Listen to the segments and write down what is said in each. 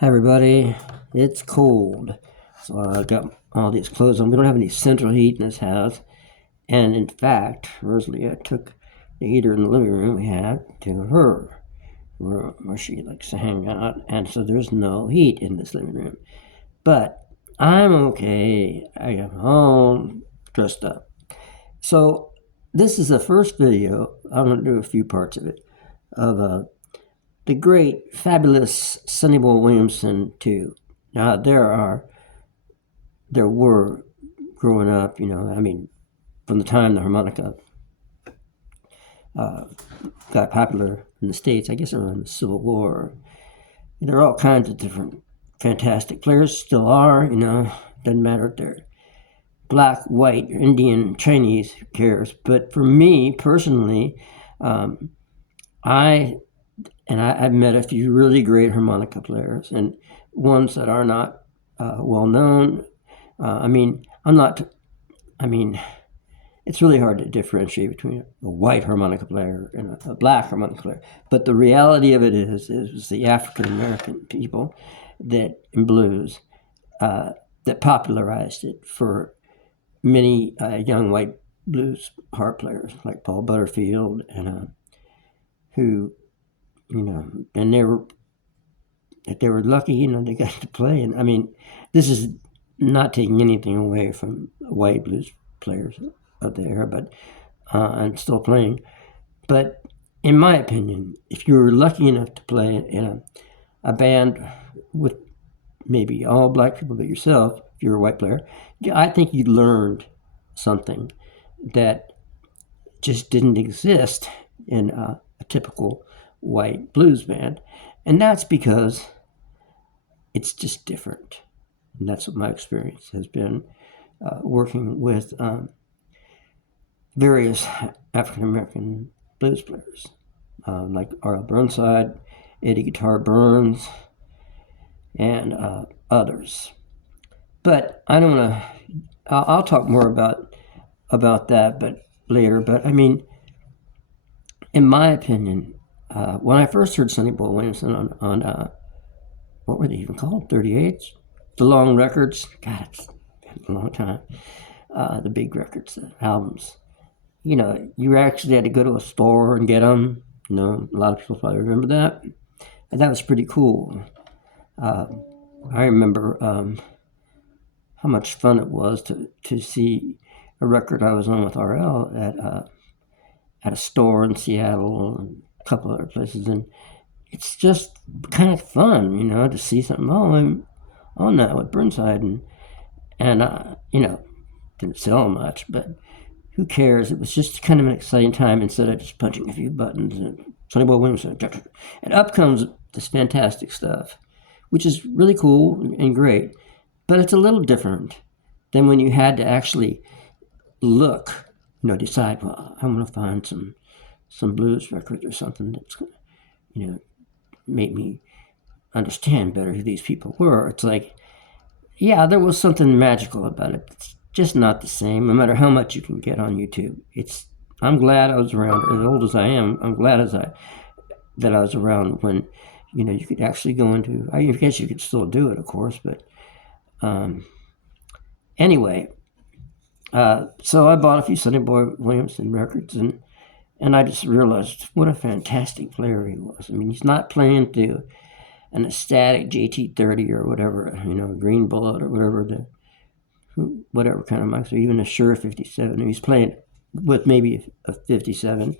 Hi everybody, it's cold, so I got all these clothes on. We don't have any central heat in this house, and in fact, Rosalie, I took the heater in the living room we had to her room where she likes to hang out, and so there's no heat in this living room. But I'm okay. I am all dressed up. So this is the first video. I'm going to do a few parts of it of the great, fabulous Sonny Boy Williamson too. Now there were growing up, from the time the harmonica got popular in the States, I guess around the Civil War. There are all kinds of different fantastic players, still are, doesn't matter if they're black, white, Indian, Chinese, who cares? But for me personally, I've met a few really great harmonica players and ones that are not well known. It's really hard to differentiate between a white harmonica player and a black harmonica player. But the reality of it is the African American people that in blues that popularized it for many young white blues harp players like Paul Butterfield and who, and if they were lucky, they got to play. And this is not taking anything away from white blues players of the era, but and still playing. But in my opinion, if you were lucky enough to play in a band with maybe all black people but yourself, if you're a white player, I think you learned something that just didn't exist in a typical white blues band. And that's because it's just different. And that's what my experience has been working with various African American blues players, like R.L. Burnside, Eddie Guitar Burns, and others. But I don't want to. I'll talk more about that, but later. But in my opinion, when I first heard Sonny Boy Williamson on what were they even called? 38s, the long records. God, it's been a long time. The big records, the albums. You actually had to go to a store and get them. A lot of people probably remember that. And that was pretty cool. I remember how much fun it was to see a record I was on with RL at a store in Seattle and a couple other places. And it's just kind of fun, to see something. Oh, I'm on that with Burnside. And didn't sell much, but who cares? It was just kind of an exciting time instead of just punching a few buttons and Sonny Boy Williamson. And up comes this fantastic stuff, which is really cool and great, but it's a little different than when you had to actually look, decide, well, I'm going to find some blues record or something that's going to, make me understand better who these people were. It's like, yeah, there was something magical about it. It's just not the same, no matter how much you can get on YouTube. I'm glad I was around, as old as I am, I'm glad that I was around when, you could actually go into, I guess you could still do it, of course, but anyway, so I bought a few Sonny Boy Williamson records, and I just realized what a fantastic player he was. He's not playing through an ecstatic JT30 or whatever, Green Bullet or whatever kind of mics, or even a Shure 57. He's playing with maybe a 57,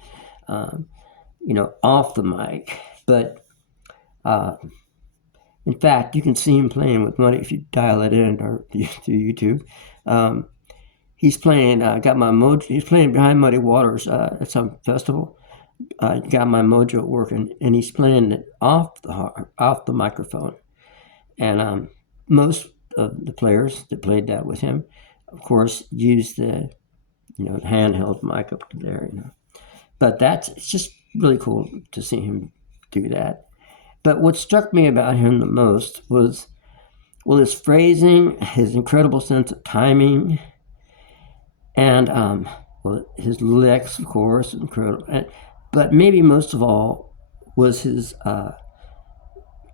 off the mic. But in fact, you can see him playing with money if you dial it in or through YouTube. He's playing. Got my mojo. He's playing behind Muddy Waters at some festival. Got my mojo working, and he's playing it off the microphone. And most of the players that played that with him, of course, used the handheld mic up to there. But it's just really cool to see him do that. But what struck me about him the most was, his phrasing, his incredible sense of timing, and his licks, of course, incredible. But maybe most of all was his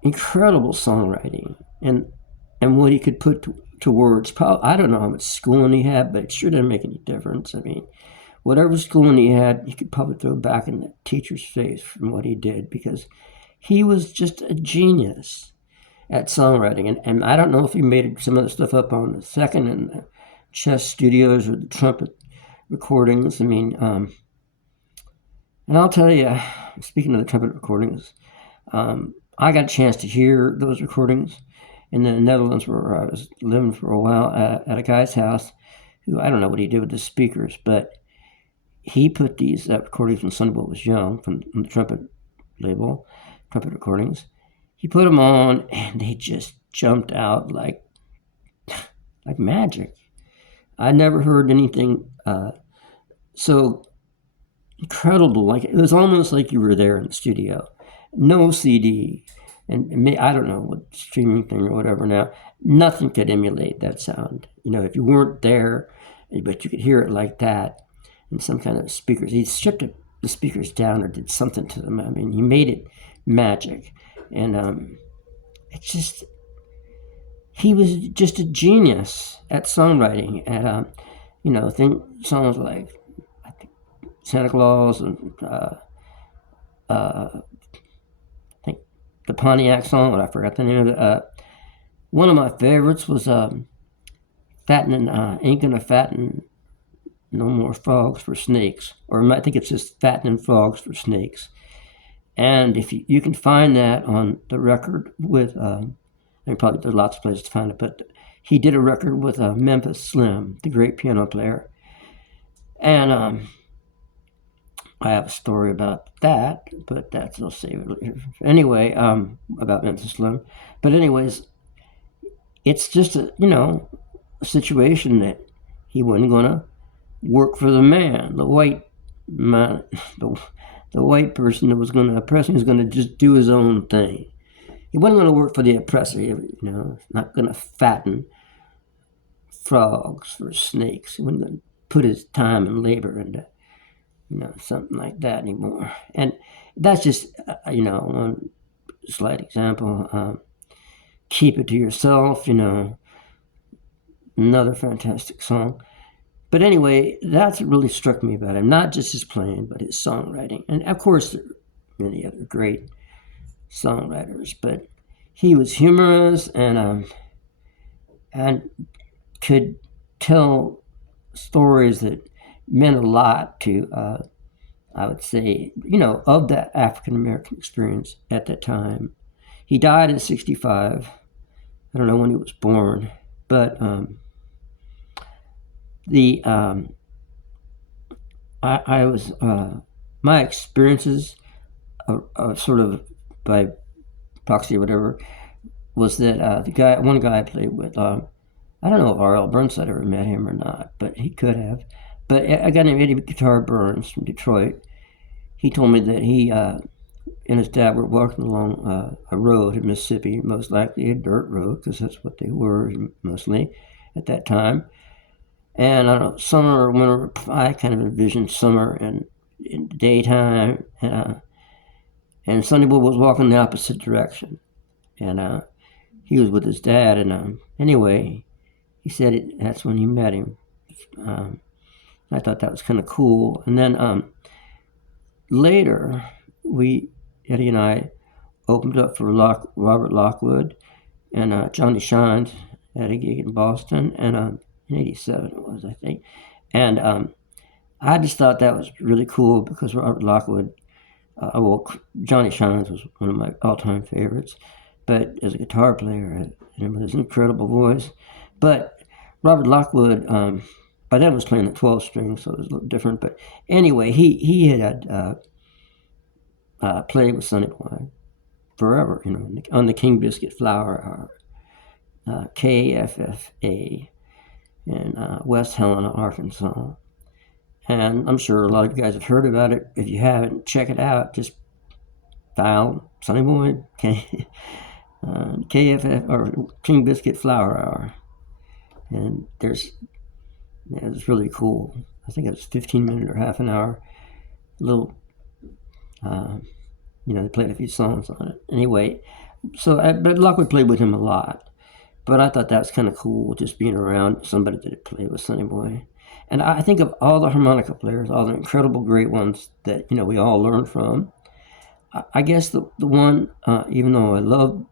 incredible songwriting and what he could put to words. Probably, I don't know how much schooling he had, but it sure didn't make any difference. I mean, whatever schooling he had, he could probably throw back in the teacher's face from what he did, because he was just a genius at songwriting. And I don't know if he made some of the stuff up on the second and the chess studios or the trumpet recordings. I mean, and I'll tell you, speaking of the trumpet recordings, I got a chance to hear those recordings in the Netherlands, where I was living for a while, at a guy's house who, I don't know what he did with the speakers, but he put these recordings when Sonny Boy was young, from the trumpet label, trumpet recordings. He put them on, and they just jumped out like magic. I never heard anything so incredible. Like, it was almost like you were there in the studio. No CD, and I don't know what streaming thing or whatever now. Nothing could emulate that sound. If you weren't there, but you could hear it like that in some kind of speakers. He stripped the speakers down or did something to them. I mean, he made it magic, and it's just, he was just a genius at songwriting. And think songs like Santa Claus, and I think the Pontiac song, but I forgot the name of it. One of my favorites was Fattening, Ain't Gonna Fatten No More Frogs for Snakes, or I think it's just Fattening Frogs for Snakes. And if you can find that on the record with, probably there's lots of places to find it, but he did a record with Memphis Slim, the great piano player. And I have a story about that, but I'll save it later. Anyway, about Memphis Slim. But anyways, it's just a situation that he wasn't gonna work for the man, the white man, the white person that was gonna oppress him. He was gonna just do his own thing. He wasn't gonna work for the oppressor. Not gonna fatten frogs for snakes. He wasn't gonna put his time and labor into something like that anymore. And that's just, one slight example. Keep It to Yourself, another fantastic song. But anyway, that's what really struck me about him. Not just his playing, but his songwriting. And of course, there are many other great songwriters, but he was humorous and could tell stories that meant a lot to, I would say, of that African American experience at that time. He died in 1965. I don't know when he was born, but I was my experiences, sort of by proxy or whatever, was that one guy I played with, I don't know if R.L. Burnside ever met him or not, but he could have. But a guy named Eddie Guitar Burns from Detroit, he told me that he and his dad were walking along a road in Mississippi, most likely a dirt road, because that's what they were mostly at that time. And I don't know, summer or winter, I kind of envisioned summer and in the daytime, and Sonny Boy was walking the opposite direction, and he was with his dad, and anyway, he said that's when he met him. I thought that was kind of cool. And then later, Eddie and I, opened up for Robert Lockwood and Johnny Shines at a gig in Boston, and in '87 it was, I think. And I just thought that was really cool, because Robert Lockwood, Johnny Shines was one of my all-time favorites, but as a guitar player, and with his incredible voice. But Robert Lockwood, by then was playing the 12 string, so it was a little different. But anyway, he had played with Sonny Boy forever, on the King Biscuit Flower Hour, KFFA, in West Helena, Arkansas. And I'm sure a lot of you guys have heard about it. If you haven't, check it out. Just dial Sonny Boy, KFF, or King Biscuit Flower Hour. And it's really cool. I think it was 15 minutes or half an hour. Little, they played a few songs on it. Anyway, but Lockwood played with him a lot. But I thought that was kind of cool, just being around somebody that played with Sonny Boy. And I think of all the harmonica players, all the incredible great ones that we all learn from. I guess the one, even though I love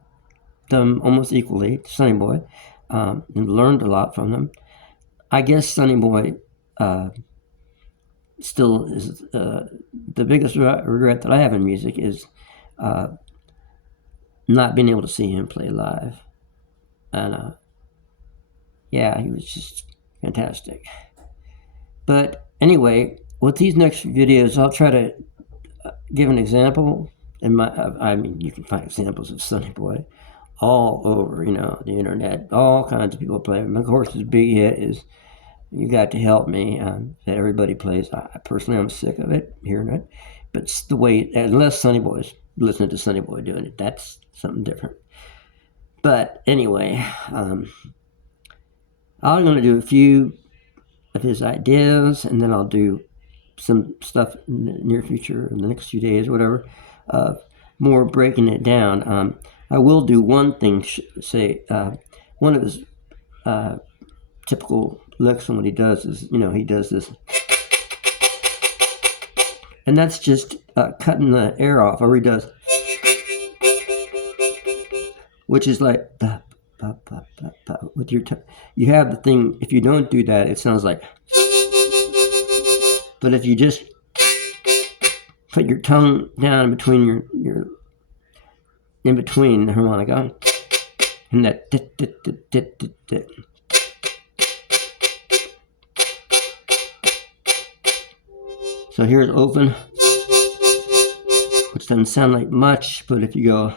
them almost equally, Sonny Boy, and learned a lot from them, I guess Sonny Boy still is the biggest regret that I have in music is not being able to see him play live. And yeah, he was just fantastic. But anyway, with these next videos, I'll try to give an example. I mean, you can find examples of Sonny Boy all over, the internet. All kinds of people play him. Of course, his big hit is "You Got to Help Me" that everybody plays. I personally, I'm sick of it, hearing it. But it's the way, unless Sonny Boy's listening to Sonny Boy doing it, that's something different. But anyway, I'm going to do a few of his ideas, and then I'll do some stuff in the near future, in the next few days, whatever, more breaking it down. I will do one thing, one of his typical licks on what he does is, he does this. And that's just cutting the air off, or he does, which is like, with your tongue. You have the thing, if you don't do that, it sounds like, but if you just put your tongue down in between your in between the harmonica and that dit, dit, dit, dit, dit, dit. So here's open, which doesn't sound like much, but if you go,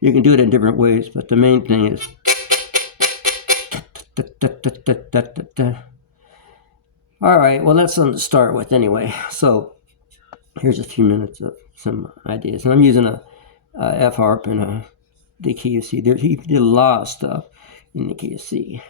you can do it in different ways, but the main thing is all right, well, that's something to start with anyway. So here's a few minutes of some ideas. And I'm using a F harp and the key of C. He did a lot of stuff in the key of C.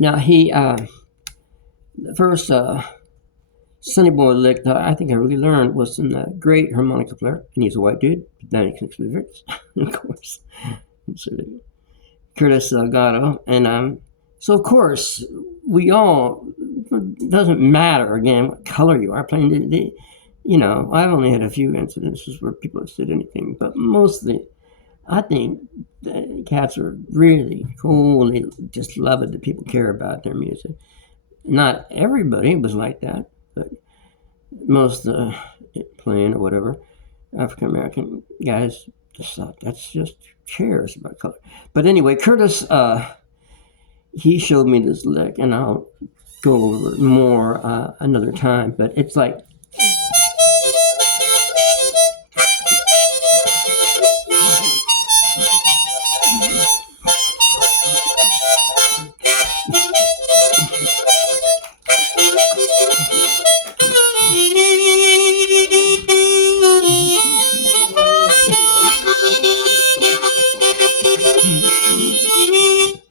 Now the first Sonny Boy lick that I think I really learned was from the great harmonica player, and he's a white dude, but then he can speak lyrics, of course. Curtis Gatto, and so of course we all, it doesn't matter again what color you are playing. I've only had a few incidences where people have said anything, but mostly I think the cats are really cool. They just love it that people care about their music. Not everybody was like that, but most playing or whatever African American guys just thought that's just cares about color. But anyway, Curtis, he showed me this lick, and I'll go over it more another time. But it's like.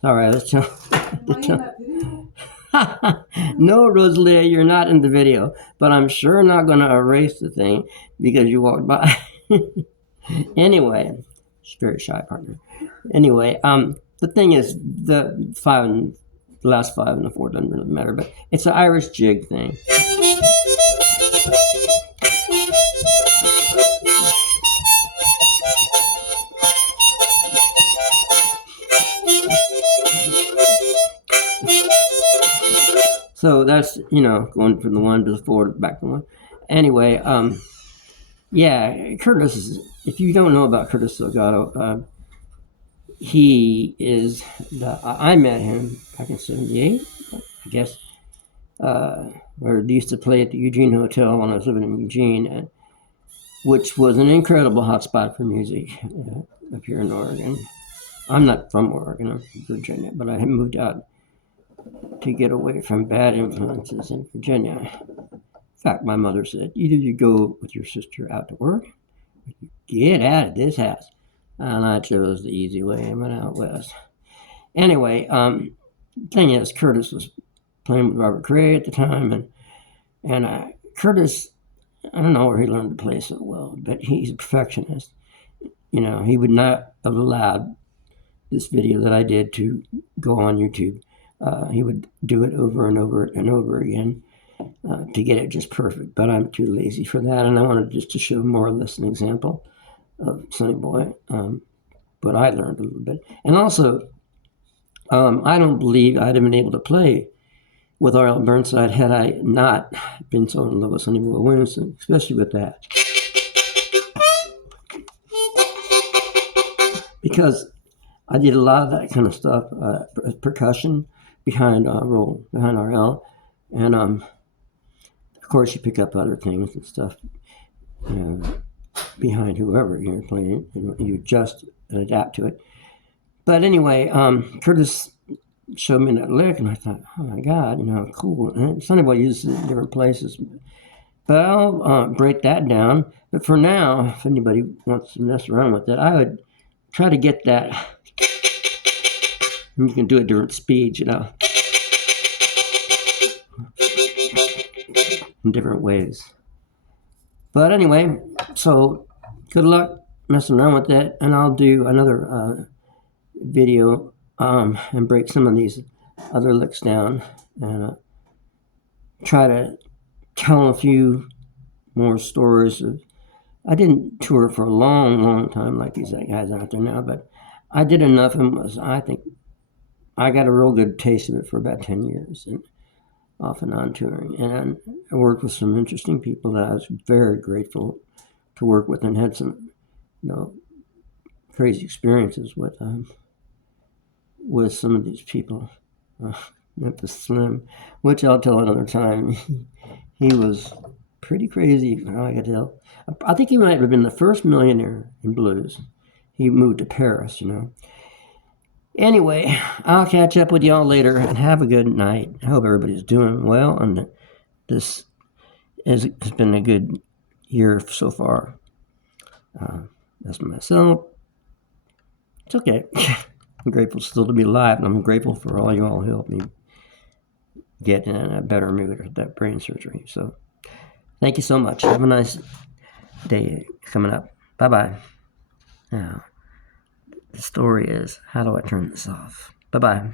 All right, let's tell. No, Rosalie, you're not in the video, but I'm sure not going to erase the thing because you walked by. Anyway, she's very shy partner. Anyway, the thing is, the last five and the four doesn't really matter, but it's an Irish jig thing. So that's, going from the one to the four, back to one. Anyway, yeah, Curtis, if you don't know about Curtis Delgado, he is, I met him back in 78, I guess, where they used to play at the Eugene Hotel when I was living in Eugene, which was an incredible hotspot for music up here in Oregon. I'm not from Oregon, I'm from Virginia, but I had moved out to get away from bad influences in Virginia. In fact, my mother said, either you go with your sister out to work, or you get out of this house. And I chose the easy way and went out west. Anyway, thing is, Curtis was playing with Robert Cray at the time, and Curtis, I don't know where he learned to play so well, but he's a perfectionist. He would not have allowed this video that I did to go on YouTube. He would do it over and over and over again to get it just perfect, but I'm too lazy for that, and I wanted just to show more or less an example of Sonny Boy, but I learned a little bit. And also, I don't believe I'd have been able to play with R.L. Burnside had I not been so in love with Sonny Boy Williamson, especially with that. Because I did a lot of that kind of stuff, percussion behind R.L. And of course you pick up other things and stuff, behind whoever you're playing, you adjust and adapt to it. But anyway, Curtis showed me that lick, and I thought, oh my God, cool. And Sonny Boy uses it in different places. But I'll break that down. But for now, if anybody wants to mess around with it, I would try to get that. And you can do it different speeds, in different ways. But anyway, so good luck messing around with that, and I'll do another video and break some of these other licks down and try to tell a few more stories. I didn't tour for a long time like these guys out there now, but I did enough, and I think I got a real good taste of it for about 10 years, and off and on touring. And I worked with some interesting people that I was very grateful to work with, and had some, crazy experiences with some of these people. Memphis Slim, which I'll tell another time. He was pretty crazy, I could tell. I think he might have been the first millionaire in blues. He moved to Paris, Anyway, I'll catch up with y'all later, and have a good night. I hope everybody's doing well, and this has been a good year so far. As for myself, it's okay. I'm grateful still to be alive, and I'm grateful for all you all who helped me get in a better mood with that brain surgery. So thank you so much. Have a nice day coming up. Bye-bye. Now, the story is, how do I turn this off? Bye-bye.